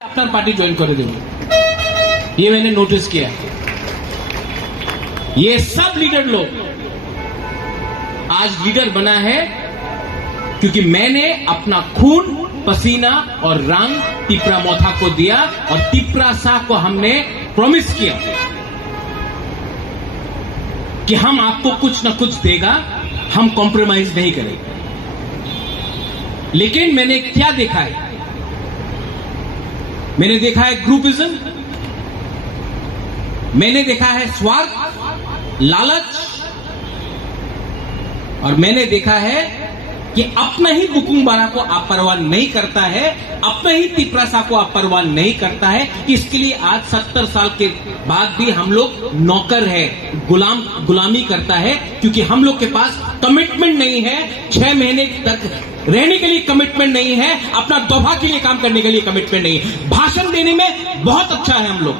আপনার party join कर देंगे, ये मैंने नोटिस किया। ये सब लीडर लोग आज लीडर बना है क्योंकि मैंने अपना खून, पसीना और रंग तिपरा मोथा को दिया और तिपरा शाह को हमने प्रॉमिस किया कि हम आपको कुछ ना कुछ देगा, हम कॉम्प्रोमाइज नहीं करेंगे। लेकिन मैंने क्या देखा है? मैंने देखा है ग्रुपिज्म, मैंने देखा है स्वार्थ, लालच, और मैंने देखा है कि अपना ही बुकुंग बारा को आप परवाह नहीं करता है, अपना ही तिपरा शाह को आप परवाह नहीं करता है। इसके लिए आज 70 साल के बाद भी हम लोग नौकर है, गुलामी करता है, क्योंकि हम लोग के पास कमिटमेंट नहीं है। 6 महीने तक रहने के लिए कमिटमेंट नहीं है, अपना दफा के लिए काम करने के लिए कमिटमेंट नहीं है। भाषण देने में बहुत अच्छा है, हम लोग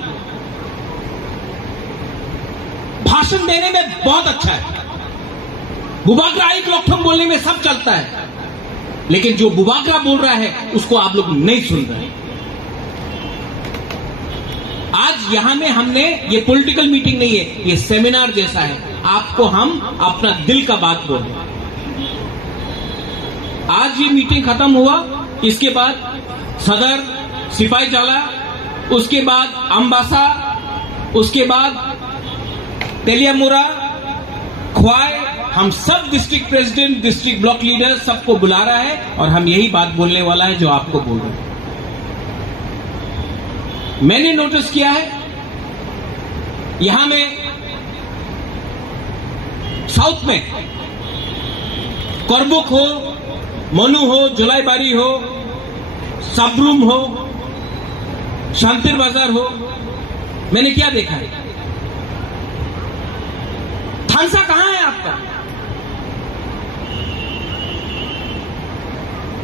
भाषण देने में बहुत अच्छा है, बुबाकरा एक लोकठम बोलने में सब चलता है, लेकिन जो बुबाकरा बोल रहा है उसको आप लोग नहीं सुन रहे। आज यहां में हमने, ये पॉलिटिकल मीटिंग नहीं है, ये सेमिनार जैसा है, आपको हम अपना दिल का बात बोले। आज ये मीटिंग खत्म हुआ, इसके बाद सदर, सिपाही जाला, उसके बाद अम्बासा, उसके बाद तेलियामुरा, ख्वाई, हम सब district president, district block leader सबको बुला रहा है और हम यही बात बोलने वाला है जो आपको बोल रहे हैं। मैंने नोटिस किया है यहां में साउथ में करबुक हो, मनु हो, जुलाईबारी हो, सबरूम हो, शांतिर बाजार हो, मैंने क्या देखा है? थानसा कहां है आपका?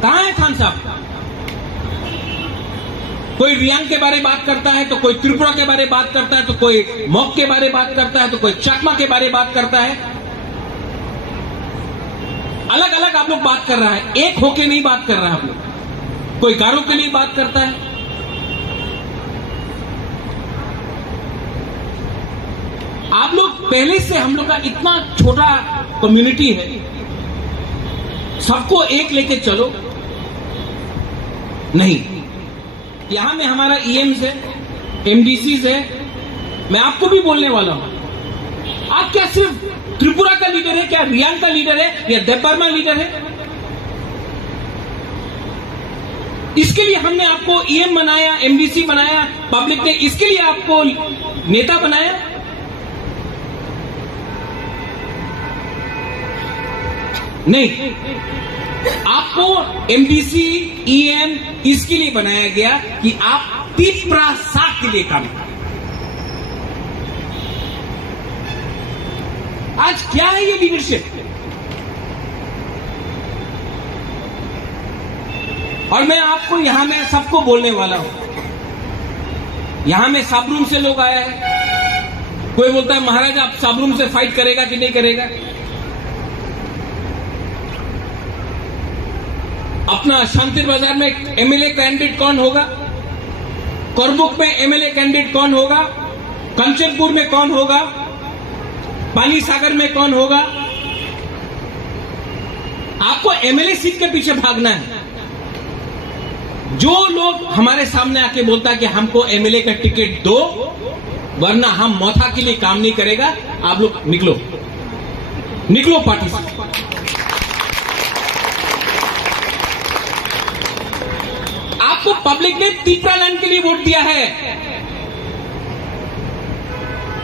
कहां है थानसा आपका? कोई रियांग के बारे में बात करता है तो कोई त्रिपुरा के बारे में बात करता है, तो कोई मॉक के बारे में बात करता है, तो कोई चकमा के बारे में बात करता है। अलग अलग आप लोग बात कर रहा है, एक होके नहीं बात कर रहा है आप लोग। कोई गारो के लिए बात करता है। आप लोग पहले से, हम लोग का इतना छोटा कम्युनिटी है, सबको एक लेके चलो, नहीं। यहां में हमारा ईएम्स है, एमडीसीज है। मैं आपको भी बोलने वाला हूं, आप क्या सिर्फ त्रिपुरा का लीडर है, क्या रियांग का लीडर है, या देवबर्मा लीडर है? इसके लिए हमने आपको ईएम बनाया, एमडीसी बनाया, पब्लिक ने इसके लिए आपको नेता बनाया। नहीं, आपको एमडीसी, ईएम इसके लिए बनाया गया कि आप तिपरा शाह के लिए काम करें। आज क्या है ये लीडरशिप? और मैं आपको यहां में सबको बोलने वाला हूं, यहां में साबरूम से लोग आए हैं। कोई बोलता है महाराज आप साबरूम से फाइट करेगा कि नहीं करेगा? अपना शांतिर बाजार में एमएलए कैंडिडेट कौन होगा? करबुक में एमएलए कैंडिडेट कौन होगा? कंचनपुर में कौन होगा? पानी सागर में कौन होगा? आपको एमएलए सीट के पीछे भागना है। जो लोग हमारे सामने आके बोलता है कि हमको एमएलए का टिकट दो वरना हम मोथा के लिए काम नहीं करेगा, आप लोग निकलो, निकलो पार्टी से। आपको पब्लिक ने तिपरा लैंड के लिए वोट दिया है।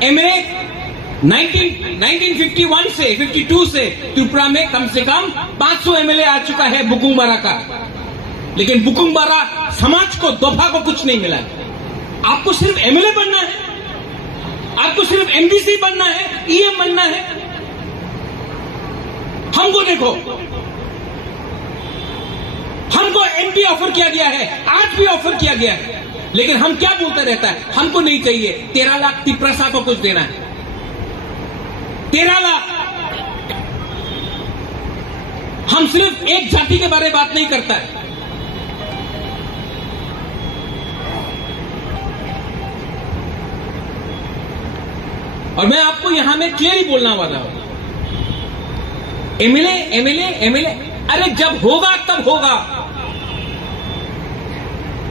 एमएलए 1951 से 52 से त्रिपुरा में कम से कम 500 एमएलए आ चुका है बुकुंग बारा का, लेकिन बुकुंग बारा समाज को, दोफा को कुछ नहीं मिला। आपको सिर्फ एमएलए बनना है, आपको सिर्फ एमडीसी बनना है, ईएम बनना है। हमको देखो, हमको एमपी ऑफर किया गया है, आज भी ऑफर किया गया है, लेकिन हम क्या बोलते रहता है? हमको नहीं चाहिए। 13 लाख तिपरा शाह को कुछ देना है, 13 लाख। हम सिर्फ एक जाति के बारे में बात नहीं करता है, और मैं आपको यहां में क्लियरली बोलना वाला हूं, एमएलए, अरे जब होगा तब होगा।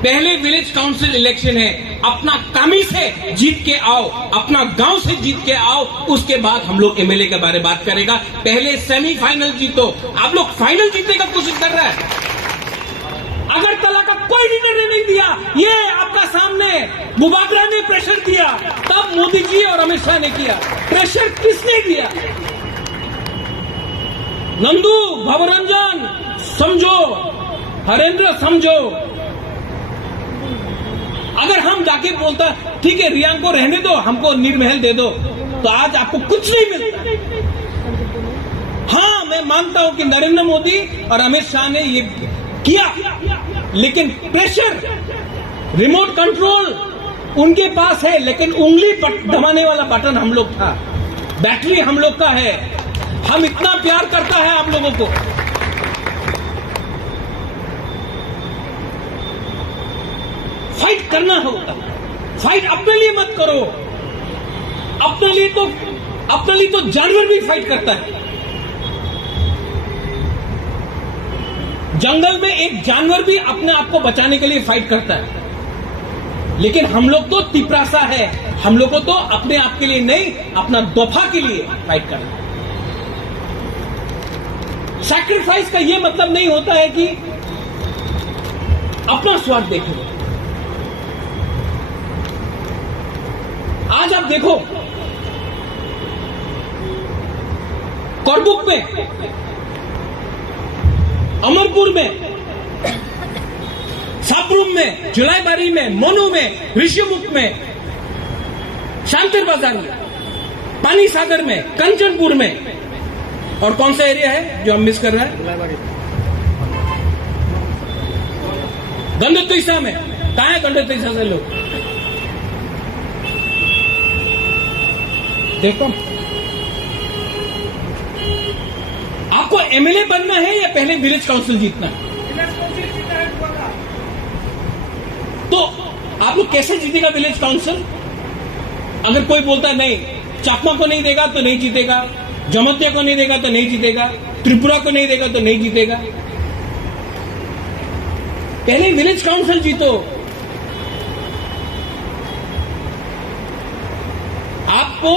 पहले विलेज काउंसिल इलेक्शन है, अपना कामी से जीत के आओ, अपना गांव से जीत के आओ, उसके बाद हम लोग एमएलए के बारे में बात करेगा। पहले सेमीफाइनल जीतो। आप लोग फाइनल जीतने का कोशिश कर रहे हैं। अगरतला का कोई निर्णय नहीं दिया, ये आपका सामने बुबागरा ने प्रेशर दिया, तब मोदी जी और अमित शाह ने किया। प्रेशर किसने दिया? नंदू, भवरंजन समझो, हरेंद्र समझो। अगर हम जाके बोलता ठीक है रियांग को रहने दो, हमको नीरमहल दे दो, तो आज आपको कुछ नहीं मिलता। हाँ, मैं मानता हूं कि नरेंद्र मोदी और अमित शाह ने ये किया, लेकिन प्रेशर, रिमोट कंट्रोल उनके पास है, लेकिन उंगली दबाने वाला बटन हम लोग था, बैटरी हम लोग का है। हम इतना प्यार करता है आप लोगों को। फाइट करना होगा, फाइट अपने लिए मत करो। अपने लिए तो जानवर भी फाइट करता है। जंगल में एक जानवर भी अपने आप को बचाने के लिए फाइट करता है, लेकिन हम लोग तो तिपरासा है। हम लोग को तो अपने आप के लिए नहीं, अपना दफा के लिए फाइट करना है। सैक्रिफाइस का ये मतलब नहीं होता है कि अपना स्वाद देखो। आज आप देखो, करबुक में, अमरपुर में, साबरूम में, जुलाईबारी में, मोनू में, ऋषिमुख में, शांतिर बाजार में, पानी सागर में, कंचनपुर में, और कौन सा एरिया है जो हम मिस कर रहे हैं? गंडोत्रीसा में। कहां है गंडोत्रीसा से लोग? देखो, आपको एमएलए बनना है या पहले विलेज काउंसिल जीतना है? तो आप लोग कैसे जीतेगा विलेज काउंसिल? अगर कोई बोलता नहीं, चाकमा को नहीं देगा तो नहीं जीतेगा, जमतिया को नहीं देगा तो नहीं जीतेगा, त्रिपुरा को नहीं देगा तो नहीं जीतेगा। पहले विलेज काउंसिल जीतो। आपको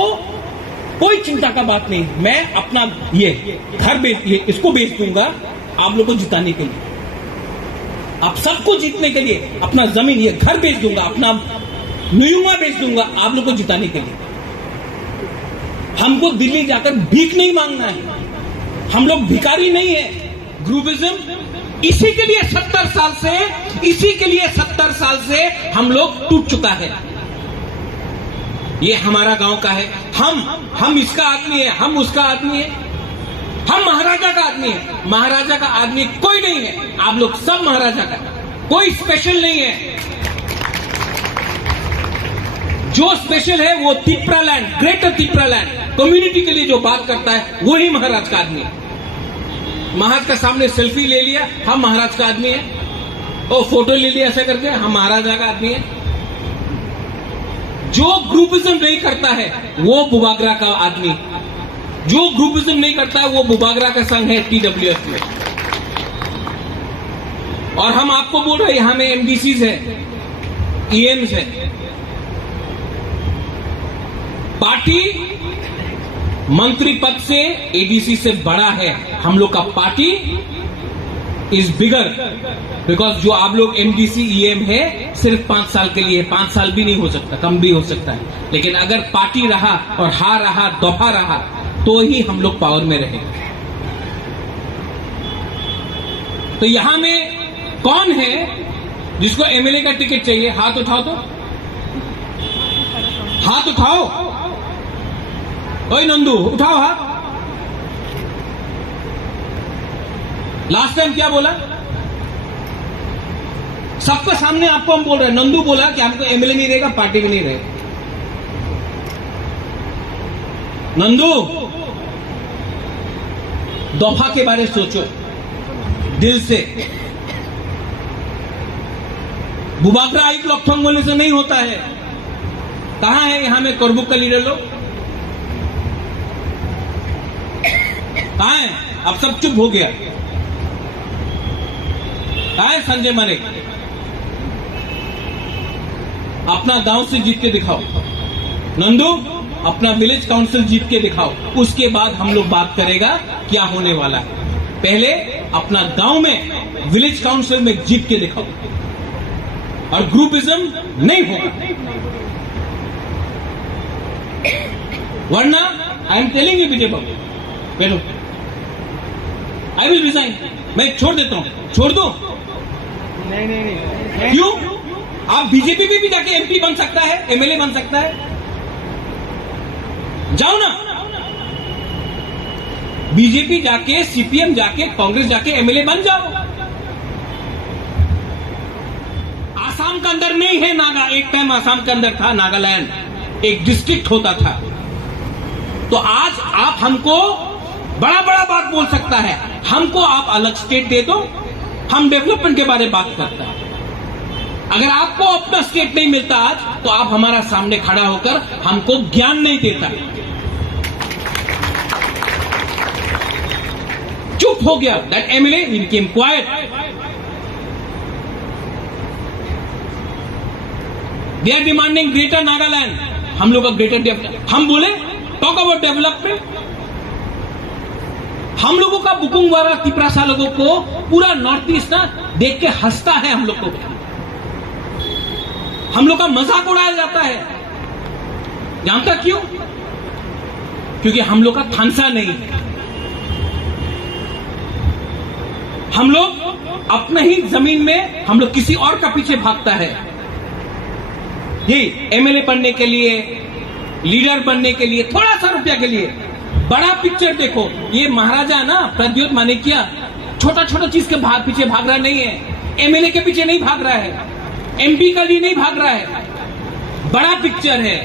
कोई चिंता का बात नहीं। मैं अपना ये घर इसको बेच दूंगा आप लोग को जिताने के लिए, आप सबको जीतने के लिए। अपना जमीन, ये घर बेच दूंगा, अपना नुयुमा बेच दूंगा आप लोग को जिताने के लिए। हमको दिल्ली जाकर भीख नहीं मांगना है। हम लोग भिखारी नहीं है। ग्रुपिज्म इसी के लिए 70 साल से हम लोग टूट चुका है। ये हमारा गांव का है, हम इसका आदमी है, हम उसका आदमी है, हम महाराजा का आदमी है। महाराजा का आदमी कोई नहीं है, आप लोग सब महाराजा का, कोई स्पेशल नहीं है। जो स्पेशल है वो Tipra land, greater Tipra land community के लिए जो बात करता है वही महाराज का आदमी है। महाराज का सामने सेल्फी ले लिया, हम महाराज का आदमी है, और फोटो ले लिया ऐसा करके, हम महाराजा का आदमी है। जो ग्रुपिज्म नहीं करता है वो बुबागरा का आदमी, जो ग्रुपिज्म नहीं करता है वो बुबागरा का संघ है TWF में। और हम आपको बोल रहे हैं यहां में MDCs है, EMs है। पार्टी मंत्री पद से ADC से बड़ा है। हम लोग का पार्टी इज बिगर, बिकॉज जो आप लोग MDC EM है सिर्फ 5 साल के लिए, 5 साल भी नहीं हो सकता, कम भी हो सकता है। लेकिन अगर पार्टी रहा और हार रहा, दफा रहा, तो ही हम लोग पावर में रहेंगे। तो यहां में कौन है जिसको MLA का टिकट चाहिए? हाथ उठाओ तो, हाथ उठाओ। ओए नंदू, उठाओ हाथ। लास्ट टाइम क्या बोला? सबके सामने आपको हम बोल रहे हैं, नंदू बोला कि हमको MLA नहीं रहेगा, पार्टी भी नहीं रहेगा। नंदू, दफा के बारे में सोचो दिल से। बुबागरा एक लॉकथोंग बोलने से नहीं होता है। कहां है यहां में करबुक का लीडर लोग? कहां है? अब सब चुप हो गया। कहां है संजय मानेक? अपना गांव से जीत के दिखाओ। नंदू, अपना विलेज काउंसिल जीत के दिखाओ, उसके बाद हम लोग बात करेगा क्या होने वाला है। पहले अपना गांव में विलेज काउंसिल में जीत के दिखाओ, और ग्रुपिज्म नहीं होगा, वरना आई एम टेलिंग यू विजय बाबू, बैठो, आई विल रिजाइन। मैं छोड़ देता हूं। छोड़ दो? नहीं। क्यों? आप बीजेपी भी जाके एमपी बन सकता है, एमएलए बन सकता है, जाओ ना। बीजेपी जाके, सीपीएम जाके, कांग्रेस जाके एमएलए बन जाओ। आसाम के अंदर नहीं है नागा, एक टाइम आसाम के अंदर था नागालैंड, एक डिस्ट्रिक्ट होता था। तो आज आप हमको बड़ा बड़ा बात बोल सकता है, हमको आप अलग स्टेट दे दो, हम डेवलपमेंट के बारे में बात करते हैं। अगर आपको अपना स्टेट नहीं मिलता आज, तो आप हमारा सामने खड़ा होकर हमको ज्ञान नहीं देता। चुप हो गया। That MLA became quiet. They are demanding greater Nagaland. हम लोग का ग्रेटर डेवलपमेंट, हम बोले टॉक अबाउट डेवलपमेंट। हम लोगों का बुकुंगवारा तिपरासा लोगों को पूरा नॉर्थ ईस्ट ना देख के हंसता है। हम लोग को, हम लोग का मजाक उड़ाया जाता है। जानता क्यों? क्योंकि हम लोग का थानसा नहीं है। हम लोग अपने ही जमीन में, हम लोग किसी और का पीछे भागता है। ये एमएलए बनने के लिए, लीडर बनने के लिए, थोड़ा सा रुपया के लिए। बड़ा पिक्चर देखो। ये महाराजा ना प्रद्योत माणिक्य छोटा छोटा चीज के पीछे भाग रहा नहीं है, एमएलए के पीछे नहीं भाग रहा है, एमपी का लिए नहीं भाग रहा है। बड़ा पिक्चर है।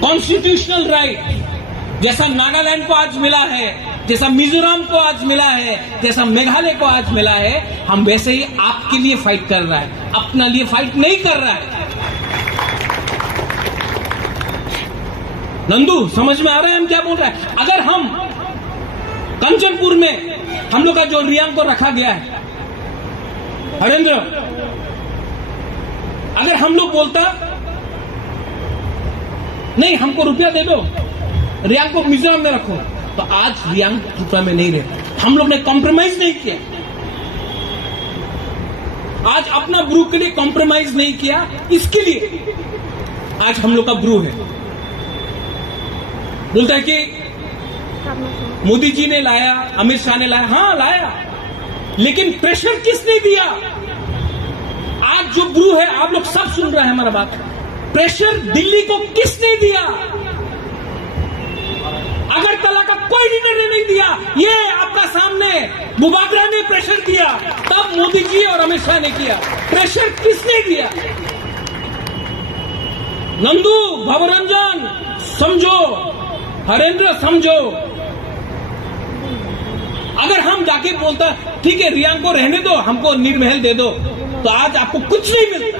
कॉन्स्टिट्यूशनल राइट जैसा नागालैंड को आज मिला है, जैसा मिजोरम को आज मिला है, जैसा मेघालय को आज मिला है, हम वैसे ही आपके लिए फाइट कर रहा है, अपना लिए फाइट नहीं कर रहा है। नंदू, समझ में आ रहा है हम क्या बोल रहे हैं? अगर हम कंचनपुर में हम लोग का जो रियांग को रखा गया है, हरेंद्र, अगर हम लोग बोलता नहीं हमको रुपया दे दो, रियांग को मिजोरम में रखो, तो आज रियांग त्रिपुरा में नहीं रहता। हम लोग ने कॉम्प्रोमाइज नहीं किया, आज अपना ब्रू के लिए कॉम्प्रोमाइज नहीं किया, इसके लिए आज हम लोग का ब्रू है। बोलता है कि मोदी जी ने लाया, अमित शाह ने लाया, हाँ लाया, लेकिन प्रेशर किसने दिया? आज जो ब्रू है, आप लोग सब सुन रहे हैं हमारा बात, प्रेशर दिल्ली को किसने दिया? अगरतला का कोई लीडर ने नहीं दिया, ये आपका सामने बुबागरा ने प्रेशर दिया, तब मोदी जी और अमित शाह ने किया। प्रेशर किसने दिया? नंदू, भवरंजन समझो, हरेंद्र समझो। अगर हम जाके बोलता ठीक है रियांग को रहने दो, हमको नीर महल दे दो, तो आज आपको कुछ नहीं मिलता।